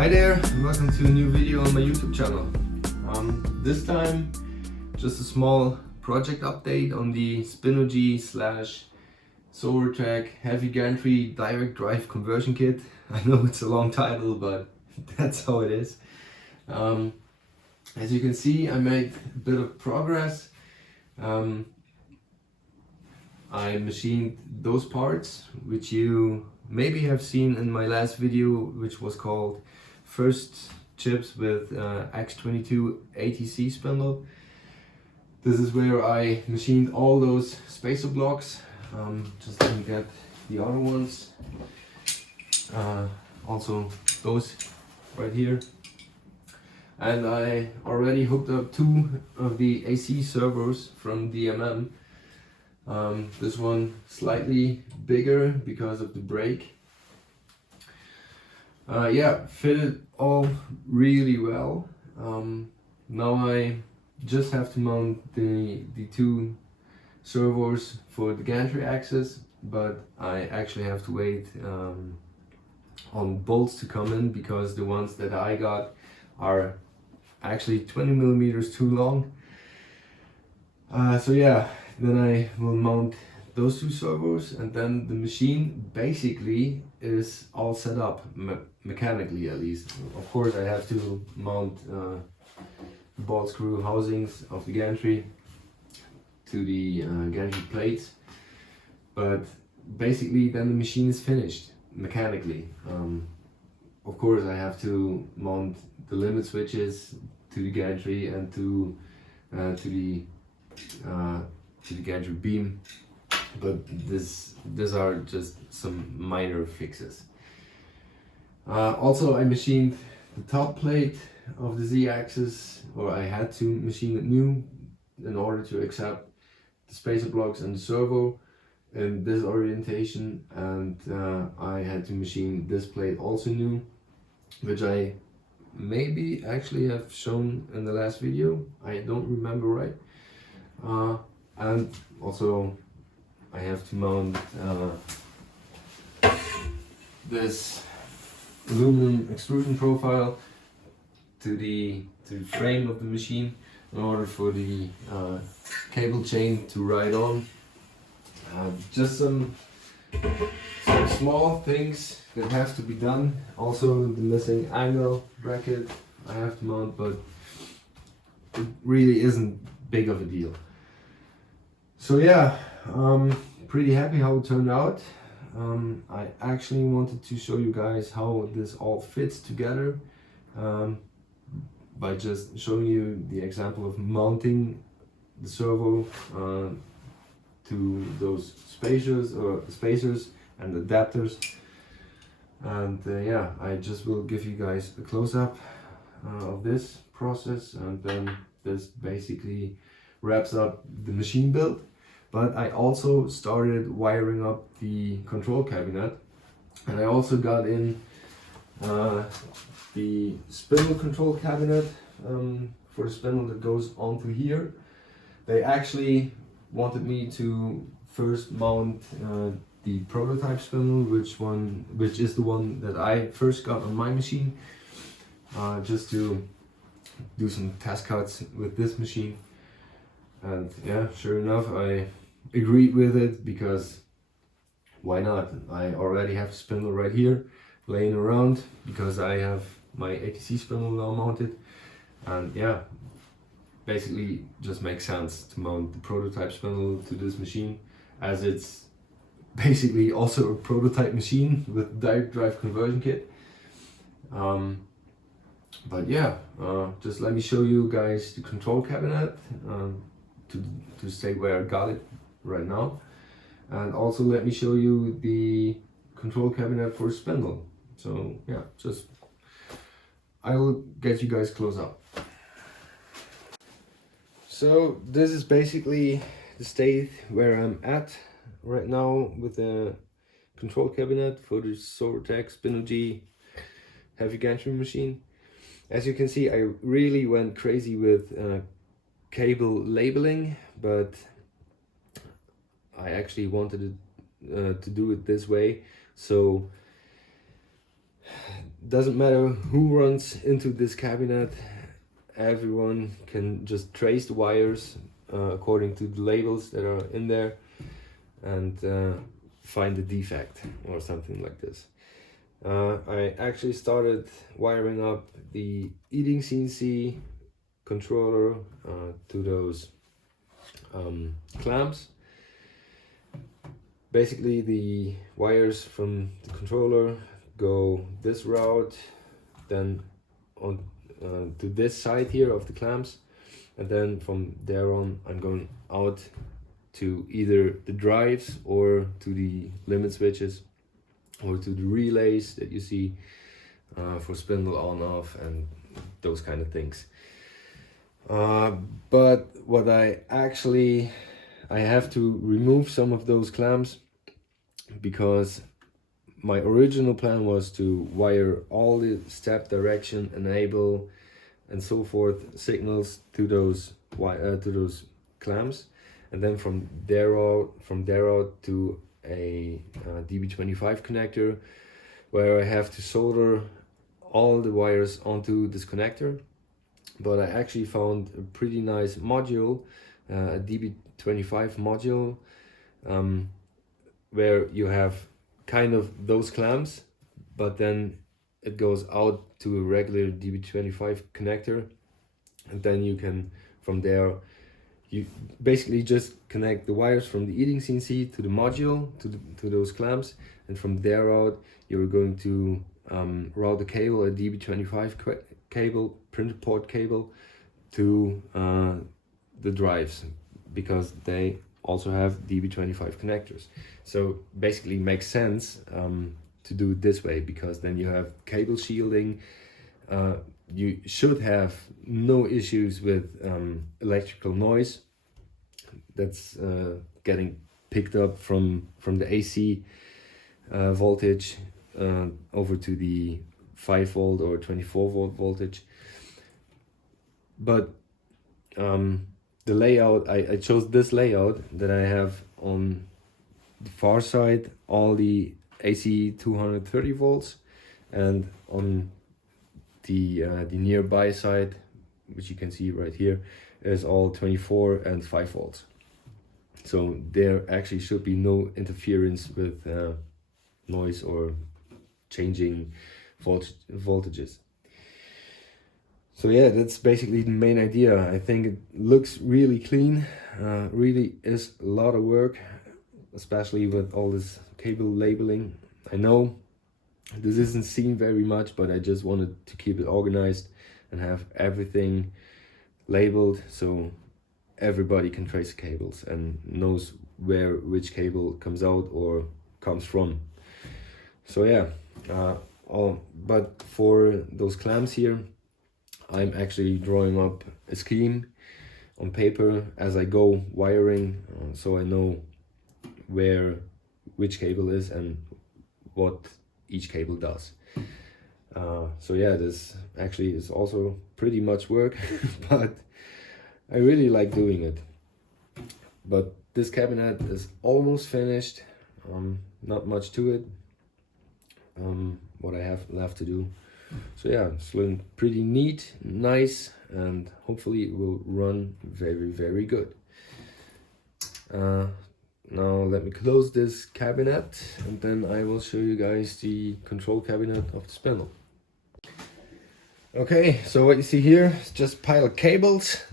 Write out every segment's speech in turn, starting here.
Hi there, and welcome to a new video on my YouTube channel. This time, just a small project update on the Spinogy / SOROTEC Heavy Gantry Direct Drive Conversion Kit. I know it's a long title, but that's how it is. As you can see, I made a bit of progress. I machined those parts, which you maybe have seen in my last video, which was called First Chips with X22 ATC spindle. This is where I machined all those spacer blocks. Just let me get the other ones. Also those right here. And I already hooked up 2 of the AC servos from DMM. This one slightly bigger because of the brake. Yeah, fitted all really well. Now I just have to mount the 2 servos for the gantry axis, but I actually have to wait on bolts to come in because the ones that I got are actually 20 millimeters too long. So yeah, then I will mount those 2 servos, and then the machine basically is all set up, mechanically at least. Of course I have to mount the ball screw housings of the gantry to the gantry plates, but basically then the machine is finished mechanically. Of course I have to mount the limit switches to the gantry and to the gantry beam, but these are just some minor fixes. Also I machined the top plate of the Z-axis, or I had to machine it new in order to accept the spacer blocks and the servo in this orientation, and I had to machine this plate also new, which I maybe actually have shown in the last video, I don't remember right. And also I have to mount this aluminum extrusion profile to the frame of the machine in order for the cable chain to ride on. Just some small things that have to be done. Also the missing angle bracket I have to mount, but it really isn't big of a deal. So yeah, pretty happy how it turned out. I actually wanted to show you guys how this all fits together by just showing you the example of mounting the servo to those spacers and adapters. And yeah, I just will give you guys a close-up of this process, and then this basically wraps up the machine build. But I also started wiring up the control cabinet, and I also got in the spindle control cabinet for the spindle that goes onto here. They actually wanted me to first mount the prototype spindle, which is the one that I first got on my machine, just to do some test cuts with this machine. And yeah, sure enough, I agreed with it because why not? I already have a spindle right here laying around because I have my ATC spindle now mounted, and yeah, basically just makes sense to mount the prototype spindle to this machine, as it's basically also a prototype machine with direct drive conversion kit. But yeah, just let me show you guys the control cabinet to say where I got it right now, and also let me show you the control cabinet for spindle. So yeah, just I will get you guys close up. So this is basically the state where I'm at right now with the control cabinet for the SOROTEC Spinogy heavy gantry machine. As you can see, I really went crazy with cable labeling, but I actually wanted it, to do it this way. So doesn't matter who runs into this cabinet, everyone can just trace the wires according to the labels that are in there and find the defect or something like this. I actually started wiring up the Eding CNC controller to those clamps. Basically the wires from the controller go this route, then on to this side here of the clamps, and then from there on I'm going out to either the drives or to the limit switches or to the relays that you see for spindle on off and those kind of things. But what I have to remove some of those clamps because my original plan was to wire all the step, direction, enable and so forth signals to those clamps, and then from there out to a DB25 connector where I have to solder all the wires onto this connector. But I actually found a pretty nice module, a DB25 module, where you have kind of those clamps, but then it goes out to a regular DB25 connector, and then you can, from there, you basically just connect the wires from the Eding CNC to the module, to those clamps, and from there out, you're going to route the cable, a DB25 cable, printed port cable, to the drives, because they also have DB25 connectors. So basically it makes sense to do it this way, because then you have cable shielding. You should have no issues with electrical noise that's getting picked up from the AC voltage over to the 5 volt or 24 volt voltage. But the layout, I chose this layout that I have on the far side all the AC 230 volts, and on the nearby side, which you can see right here, is all 24 and 5 volts. So there actually should be no interference with noise or changing voltages. So yeah, that's basically the main idea. I think it looks really clean, really is a lot of work, especially with all this cable labeling. I know this isn't seen very much, but I just wanted to keep it organized and have everything labeled so everybody can trace the cables and knows where which cable comes out or comes from. So yeah, but for those clamps here, I'm actually drawing up a scheme on paper as I go wiring, so I know which cable is and what each cable does. So yeah, this actually is also pretty much work, but I really like doing it. But this cabinet is almost finished, not much to it, what I have left to do. So yeah, it's looking pretty neat, nice, and hopefully it will run very, very good. Now let me close this cabinet and then I will show you guys the control cabinet of the spindle. Okay, so what you see here is just a pile of cables.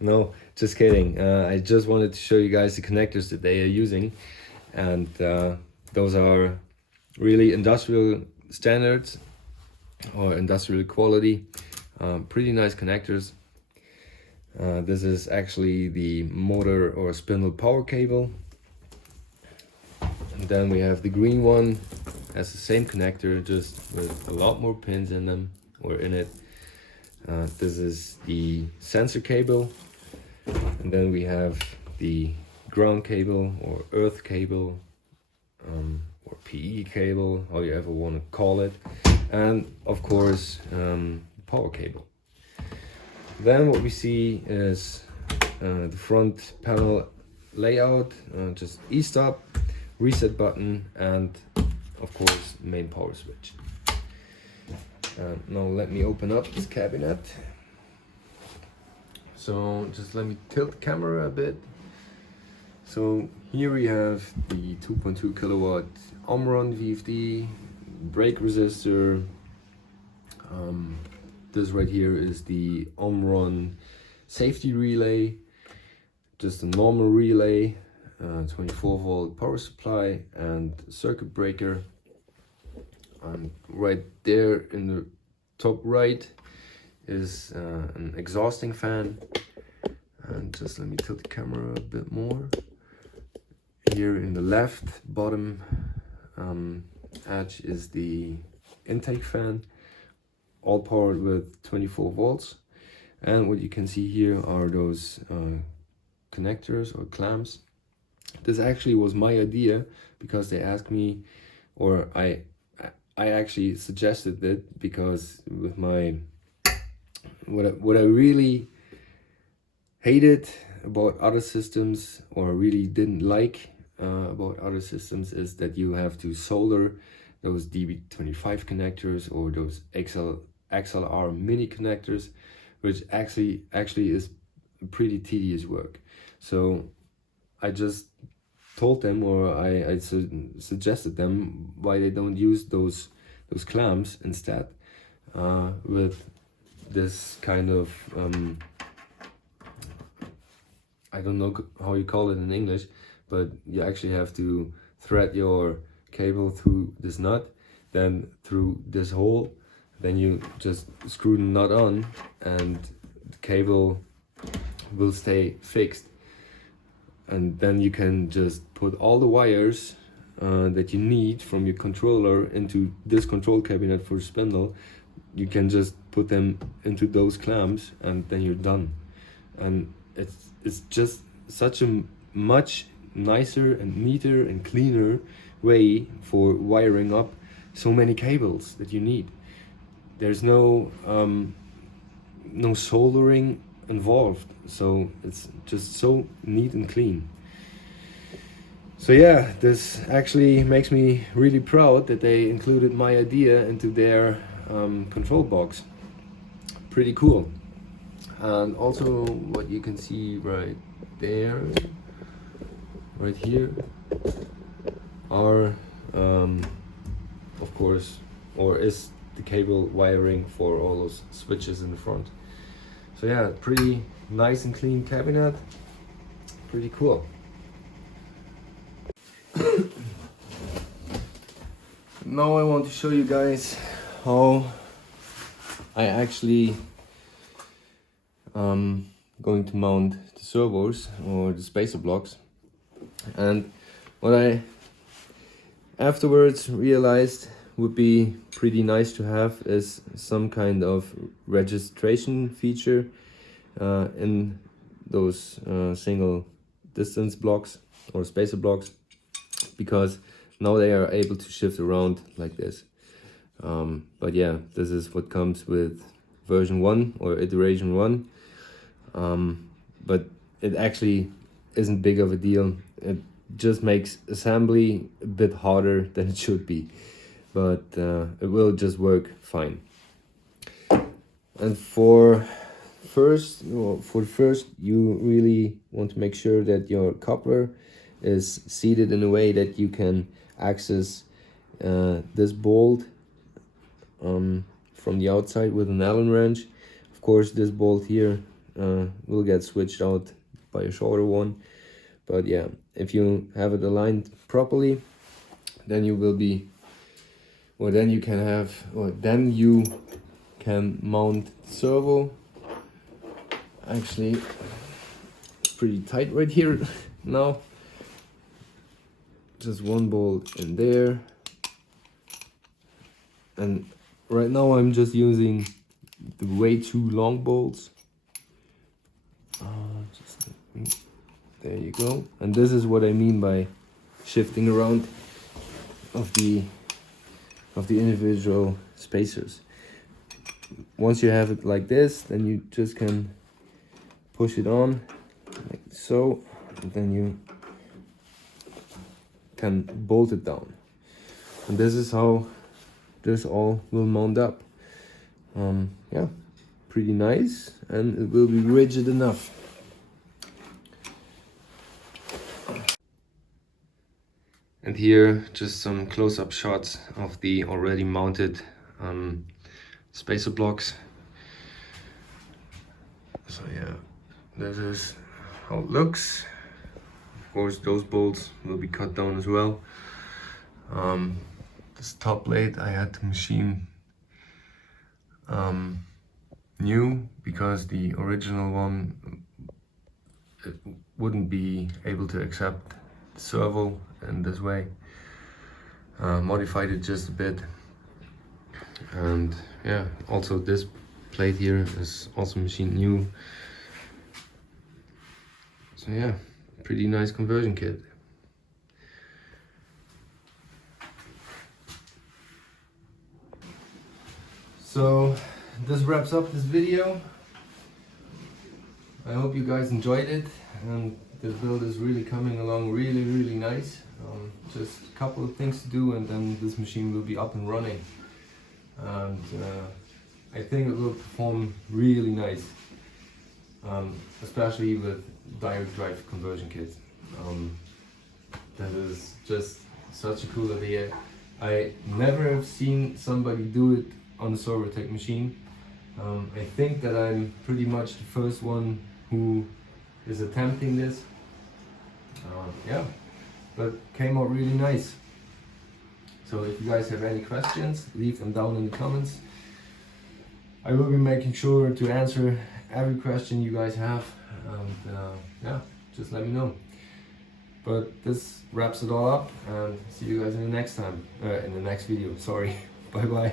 No, just kidding. I just wanted to show you guys the connectors that they are using, and those are really industrial standards or industrial quality. Pretty nice connectors. This is actually the motor or spindle power cable, and then we have the green one, has the same connector, just with a lot more pins in them or in it. This is the sensor cable, and then we have the ground cable or earth cable, or PE cable, how you ever want to call it, and of course power cable. Then what we see is the front panel layout, just e-stop, reset button, and of course main power switch. Now let me open up this cabinet. So just let me tilt the camera a bit. So here we have the 2.2 kilowatt Omron VFD brake resistor. This right here is the Omron safety relay, just a normal relay, 24 volt power supply and circuit breaker. Right there in the top right is an exhausting fan. And just let me tilt the camera a bit more. Here in the left bottom edge is the intake fan, all powered with 24 volts. And what you can see here are those connectors or clamps. This actually was my idea because they asked me, or I actually suggested it, because with my what I really hated about other systems, or really didn't like about other systems, is that you have to solder those DB25 connectors or those XLR mini connectors, which actually is pretty tedious work. So I just told them, or I suggested them, why they don't use those clamps instead, with this kind of I don't know how you call it in English, but you actually have to thread your cable through this nut, then through this hole, then you just screw the nut on and the cable will stay fixed. And then you can just put all the wires that you need from your controller into this control cabinet for spindle. You can just put them into those clamps and then you're done. And it's just such a much nicer and neater and cleaner way for wiring up so many cables that you need. There's no soldering involved, so it's just so neat and clean. So yeah, this actually makes me really proud that they included my idea into their control box. Pretty cool. And also what you can see right there, right here, are of course, or is the cable wiring for all those switches in the front. So yeah, pretty nice and clean cabinet, pretty cool. Now I want to show you guys how I actually going to mount the servos or the spacer blocks. And what I afterwards realized would be pretty nice to have is some kind of registration feature in those single distance blocks or spacer blocks, because now they are able to shift around like this. But yeah, this is what comes with version 1 or iteration 1. But it actually isn't big of a deal. It just makes assembly a bit harder than it should be, but it will just work fine. And for first, you really want to make sure that your coupler is seated in a way that you can access this bolt from the outside with an Allen wrench. Of course, this bolt here will get switched out by a shorter one, but yeah, if you have it aligned properly, then you will be, or then you can have, or then you can mount the servo. Actually, it's pretty tight right here now. Just one bolt in there, and right now I'm just using the way too long bolts. There you go. And this is what I mean by shifting around of the individual spacers. Once you have it like this, then you just can push it on like so, and then you can bolt it down. And this is how this all will mount up. Yeah, pretty nice, and it will be rigid enough. And here just some close-up shots of the already mounted spacer blocks. So yeah, this is how it looks. Of course, those bolts will be cut down as well. This top plate I had to machine new, because the original one wouldn't be able to accept the servo in this way. Modified it just a bit, and yeah, also this plate here is also machined new. So yeah, pretty nice conversion kit. So this wraps up this video. I hope you guys enjoyed it, and the build is really coming along really nice. Just a couple of things to do, and then this machine will be up and running, and I think it will perform really nice, especially with direct drive conversion kits. That is just such a cool idea. I never have seen somebody do it on a SOROTEC machine. I think that I'm pretty much the first one who is attempting this. Yeah, but came out really nice. So if you guys have any questions, leave them down in the comments. I will be making sure to answer every question you guys have, and yeah, just let me know. But this wraps it all up, and see you guys in the next time, in the next video. Sorry. Bye bye.